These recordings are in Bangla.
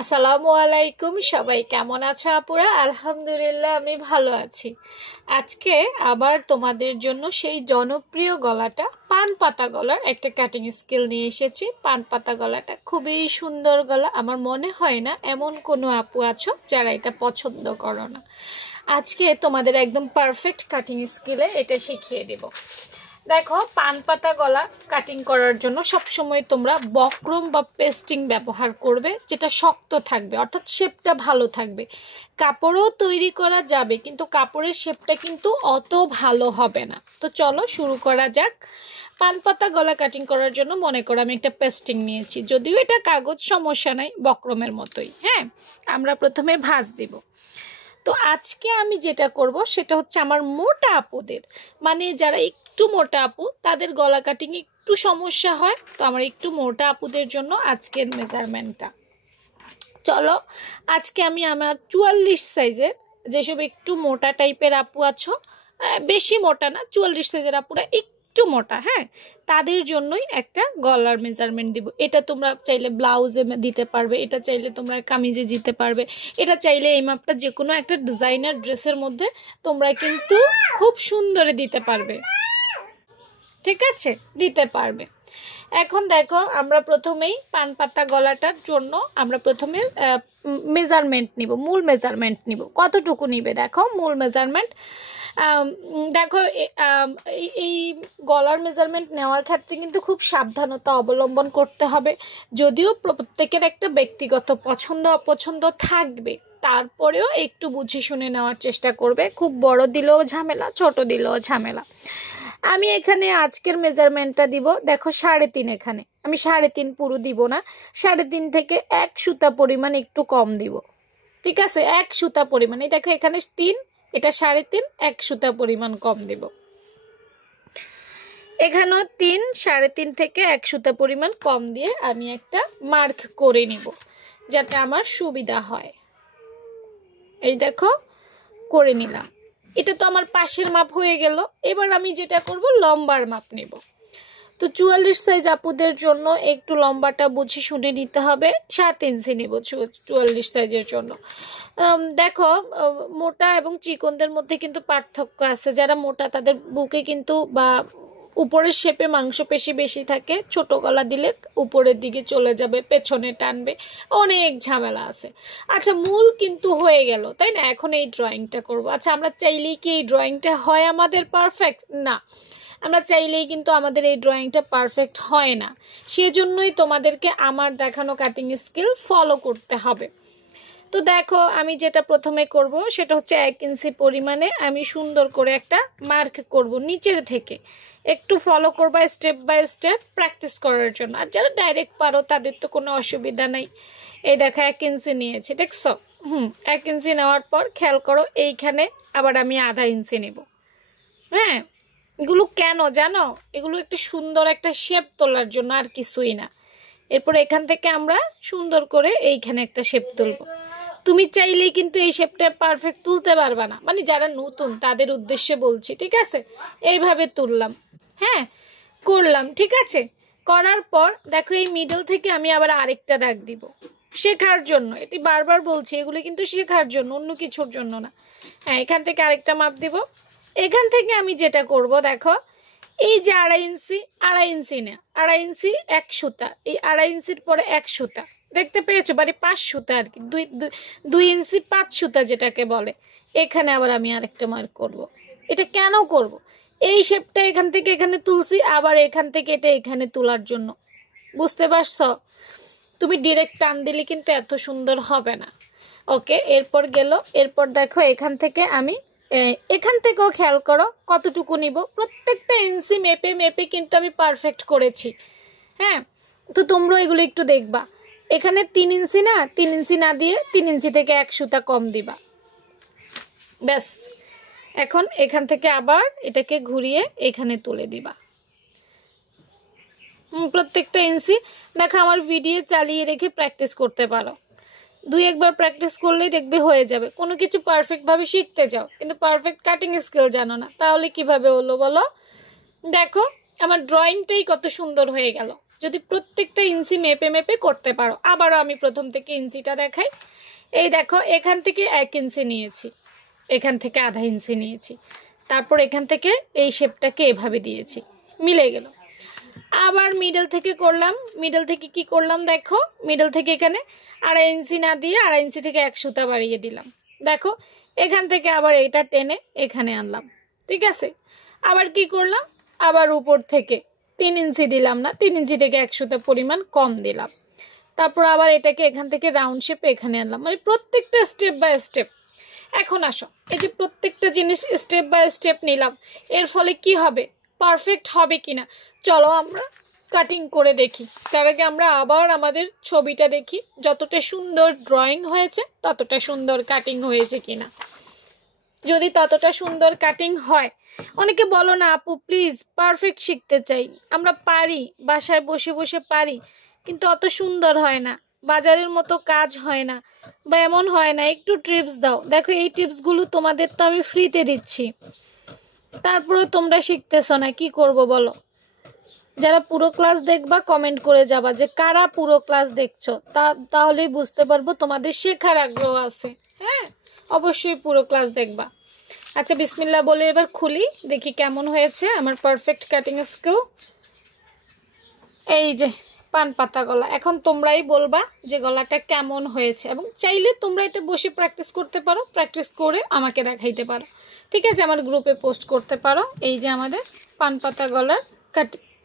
আসসালামু আলাইকুম, সবাই কেমন আছো আপুরা? আলহামদুলিল্লাহ আমি ভালো আছি। আজকে আবার তোমাদের জন্য সেই জনপ্রিয় গলাটা পান পাতা গলার একটা কাটিং স্কেল নিয়ে এসেছি। পান পাতা গলাটা খুবই সুন্দর গলা, আমার মনে হয় না এমন কোনো আপু আছো যারা এটা পছন্দ করো না। আজকে তোমাদের একদম পারফেক্ট কাটিং স্কেলে এটা শিখিয়ে দেব। দেখো, পান পাতা গলা কাটিং করার জন্য সবসময় তোমরা বক্রম বা পেস্টিং ব্যবহার করবে, যেটা শক্ত থাকবে, অর্থাৎ শেপটা ভালো থাকবে। কাপড়ও তৈরি করা যাবে, কিন্তু কাপড়ের শেপটা কিন্তু অত ভালো হবে না। তো চলো শুরু করা যাক। পান পাতা গলা কাটিং করার জন্য মনে করো আমি একটা পেস্টিং নিয়েছি, যদিও এটা কাগজ, সমস্যা নাই, বক্রমের মতোই। হ্যাঁ, আমরা প্রথমে ভাঁজ দিব। তো আজকে আমি যেটা করব সেটা হচ্ছে আমার মোটা আপুদের, মানে যারা একটু মোটা আপু তাদের গলা কাটিং একটু সমস্যা হয়, তো আমার একটু মোটা আপুদের জন্য আজকের মেজারমেন্টটা। চলো, আজকে আমি আমার 44 সাইজের, যেসব একটু মোটা টাইপের আপু আছো, বেশি মোটা না, 44 সাইজের আপুরা একটু মোটা, হ্যাঁ, তাদের জন্যই একটা গলার মেজারমেন্ট দিব। এটা তোমরা চাইলে ব্লাউজে দিতে পারবে, এটা চাইলে তোমরা কামিজে দিতে পারবে, এটা চাইলে এই মাপটা যে কোনো একটা ডিজাইনার ড্রেসের মধ্যে তোমরা কিন্তু খুব সুন্দরে দিতে পারবে। ঠিক আছে, দিতে পারবে। এখন দেখো, আমরা প্রথমেই পান পাতা গলাটার জন্য আমরা প্রথমে মেজারমেন্ট নিব, মূল মেজারমেন্ট নিব। কতটুকু নিবে দেখো, মূল মেজারমেন্ট। দেখো, এই গলার মেজারমেন্ট নেওয়ার ক্ষেত্রে কিন্তু খুব সাবধানতা অবলম্বন করতে হবে। যদিও প্রত্যেকের একটা ব্যক্তিগত পছন্দ অপছন্দ থাকবে, তারপরেও একটু বুঝে শুনে নেওয়ার চেষ্টা করবে। খুব বড় দিলেও ঝামেলা, ছোট দিলেও ঝামেলা। আমি এখানে আজকের মেজারমেন্টটা দিব, দেখো 3.5। এখানে আমি 3.5 পুরো দিব না, 3.5 থেকে 1 সুতা পরিমাণ একটু কম দিব। ঠিক আছে, 1 সুতা পরিমাণ। এই দেখো এখানে 3, এটা 3.5, 1 সুতা পরিমাণ কম দিব। এখানেও 3, 3.5 থেকে 1 সুতা পরিমাণ কম দিয়ে আমি একটা মার্ক করে নিব, যাতে আমার সুবিধা হয়। এই দেখো করে নিলাম। এটা তো আমার পাশের মাপ হয়ে গেল। এবার আমি যেটা করব, লম্বার মাপ নেব। তো 44 সাইজ আপুদের জন্য একটু লম্বাটা বুঝে শুনে নিতে হবে। 7 ইঞ্চি নেব 44 সাইজের জন্য। দেখো, মোটা এবং চিকনদের মধ্যে কিন্তু পার্থক্য আছে। যারা মোটা তাদের বুকে কিন্তু বা উপরের শেপে মাংসপেশি বেশি থাকে, ছোট গলা দিলে উপরের দিকে চলে যাবে, পেছনে টানবে, অনেক ঝামেলা আছে। আচ্ছা, মূল কিন্তু হয়ে গেল, তাই না? এখন এই ড্রয়িংটা করব। আচ্ছা, আমরা চাইলেই কি এই ড্রয়িংটা হয় আমাদের পারফেক্ট? না, আমরা চাইলেই কিন্তু আমাদের এই ড্রয়িংটা পারফেক্ট হয় না। সেজন্যই তোমাদেরকে আমার দেখানো কাটিং স্কিল ফলো করতে হবে। তো দেখো, আমি যেটা প্রথমে করব সেটা হচ্ছে 1 ইঞ্চি পরিমাণে আমি সুন্দর করে একটা মার্ক করব নিচের থেকে। একটু ফলো করবা স্টেপ বাই স্টেপ, প্র্যাকটিস করার জন্য। আর যারা ডাইরেক্ট পারো তাদের তো কোনো অসুবিধা নাই। এই দেখো 1 ইঞ্চি নিয়েছি, দেখছো? 1 ইঞ্চি নেওয়ার পর খেয়াল করো, এইখানে আবার আমি আধা ইঞ্চি নেব। হ্যাঁ, এগুলো কেন জানো? এগুলো একটু সুন্দর একটা শেপ তোলার জন্য, আর কিছুই না। এরপর এখান থেকে আমরা সুন্দর করে এইখানে একটা শেপ তুলবো। তুমি চাইলেই কিন্তু এই শেপটা পারফেক্ট তুলতে পারবা না, মানে যারা নতুন তাদের উদ্দেশ্যে বলছি। ঠিক আছে, এইভাবে তুললাম, হ্যাঁ, করলাম। ঠিক আছে, করার পর দেখো এই মিডল থেকে আমি আবার আরেকটা দাগ দিব, শেখার জন্য। এটি বারবার বলছি, এগুলো কিন্তু শেখার জন্য, অন্য কিছুর জন্য না। হ্যাঁ, এখান থেকে আরেকটা মাপ দিব। এখান থেকে আমি যেটা করব, দেখো এই যে 2.5 ইঞ্চি, 2.5 ইঞ্চি না, 2.5 ইঞ্চি 1 সুতা, এই 2.5 ইঞ্চির পরে 1 সুতা, দেখতে পেয়েছো? মানে 5 সুতা আর কি, 2 ইঞ্চি 5 সুতা যেটাকে বলে। এখানে আবার আমি আরেকটা মার্ক করব। এটা কেন করব? এই শেপটা এখান থেকে এখানে তুলছি, আবার এখান থেকে এটা এখানে তোলার জন্য। বুঝতে পারছো? তুমি ডিরেক্ট টান দিলে কিন্তু এত সুন্দর হবে না। ওকে, এরপর গেল। এরপর দেখো এখান থেকে আমি এখান থেকেও খেয়াল করো কতটুকু নিব। প্রত্যেকটা ইঞ্চি মেপে মেপে কিন্তু আমি পারফেক্ট করেছি। হ্যাঁ, তো তোমরা এগুলো একটু দেখবা। এখানে 3 ইঞ্চি না, 3 ইঞ্চি না দিয়ে 3 ইঞ্চি থেকে 1 সুতা কম দিবা, ব্যাস। এখন এখান থেকে আবার এটাকে ঘুরিয়ে এখানে তুলে দিবা। প্রত্যেকটা ইঞ্চি দেখো, আমার ভিডিও চালিয়ে রেখে প্র্যাকটিস করতে পারো। 2-1 বার প্র্যাকটিস করলেই দেখবে হয়ে যাবে। কোনো কিছু পারফেক্টভাবে শিখতে যাও, কিন্তু পারফেক্ট কাটিং স্কিল জানো না, তাহলে কিভাবে হলো বলো? দেখো আমার ড্রয়িংটাই কত সুন্দর হয়ে গেল যদি প্রত্যেকটা ইঞ্চি মেপে মেপে করতে পারো। আবারও আমি প্রথম থেকে ইঞ্চিটা দেখাই। এই দেখো, এখান থেকে 1 ইঞ্চি নিয়েছি, এখান থেকে আধা ইঞ্চি নিয়েছি, তারপর এখান থেকে এই শেপটাকে এভাবে দিয়েছি, মিলে গেল। আবার মিডল থেকে করলাম, মিডল থেকে কি করলাম দেখো, মিডল থেকে এখানে 2.5 ইঞ্চি না দিয়ে 2.5 ইঞ্চি থেকে 1 সুতা বাড়িয়ে দিলাম। দেখো এখান থেকে আবার এটা টেনে এখানে আনলাম, ঠিক আছে। আবার কি করলাম, আবার উপর থেকে 3 ইঞ্চি দিলাম না, 3 ইঞ্চি থেকে 1 সুতা পরিমাণ কম দিলাম। তারপর আবার এটাকে এখান থেকে রাউন্ড শেপে এখানে আনলাম, মানে প্রত্যেকটা স্টেপ বাই স্টেপ। এখন আসো, এই যে প্রত্যেকটা জিনিস স্টেপ বাই স্টেপ নিলাম, এর ফলে কি হবে, পারফেক্ট হবে কিনা চলো আমরা কাটিং করে দেখি। তার আগে আমরা আবার আমাদের ছবিটা দেখি, যতটা সুন্দর ড্রয়িং হয়েছে ততটা সুন্দর কাটিং হয়েছে কিনা। যদি ততটা সুন্দর কাটিং হয়, অনেকে বলো না আপু প্লিজ পারফেক্ট শিখতে চাই, আমরা পারি, বাসায় বসে বসে পারি, কিন্তু অত সুন্দর হয় না, বাজারের মতো কাজ হয় না, বা এমন হয় না, একটু টিপস দাও। দেখো এই টিপসগুলো তোমাদের তো আমি ফ্রিতে দিচ্ছি, তারপরেও তোমরা শিখতেছো না, কি করব বলো। যারা পুরো ক্লাস দেখবা কমেন্ট করে যাবা যে কারা পুরো ক্লাস দেখছো, তাহলেই বুঝতে পারবো তোমাদের শেখার আগ্রহ আছে। হ্যাঁ, অবশ্যই পুরো ক্লাস দেখবা। আচ্ছা বিসমিল্লাহ বলে এবার খুলি, দেখি কেমন হয়েছে আমার পারফেক্ট কাটিং স্কিল। এই যে পান পাতা গলা, এখন তোমরাই বলবা যে গলাটা কেমন হয়েছে, এবং চাইলে তোমরা এটা বসে প্র্যাকটিস করতে পারো, প্র্যাকটিস করে আমাকে দেখাইতে পারো, ঠিক আছে, আমার গ্রুপে পোস্ট করতে পারো। এই যে আমাদের পান পাতা গলার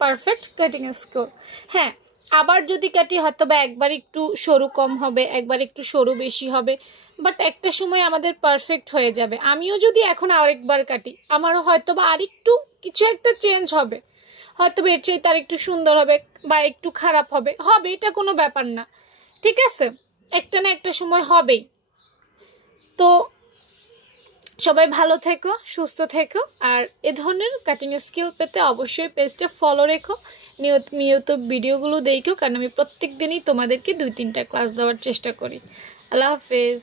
পারফেক্ট কাটিং স্কিল। হ্যাঁ, আবার যদি কাটি হয়তো বা একবার একটু সরু কম হবে, একবার একটু সরু বেশি হবে, বাট একটা সময় আমাদের পারফেক্ট হয়ে যাবে। আমিও যদি এখন আরেকবার কাটি, আমারও হয়তো বা আরেকটু কিছু একটা চেঞ্জ হবে, হয়তো এর চেয়ে তার একটু সুন্দর হবে বা একটু খারাপ হবে, এটা কোনো ব্যাপার না, ঠিক আছে, একটা না একটা সময় হবেই। তো সবাই ভালো থেকো, সুস্থ থেকো, আর এ ধরনের কাটিং স্কিল পেতে অবশ্যই পেজটা ফলো রেখো, নিয়মিত ভিডিওগুলো দেখো, কারণ আমি প্রত্যেক দিনই তোমাদেরকে 2-3টা ক্লাস দেওয়ার চেষ্টা করি। আল্লাহ হাফেজ।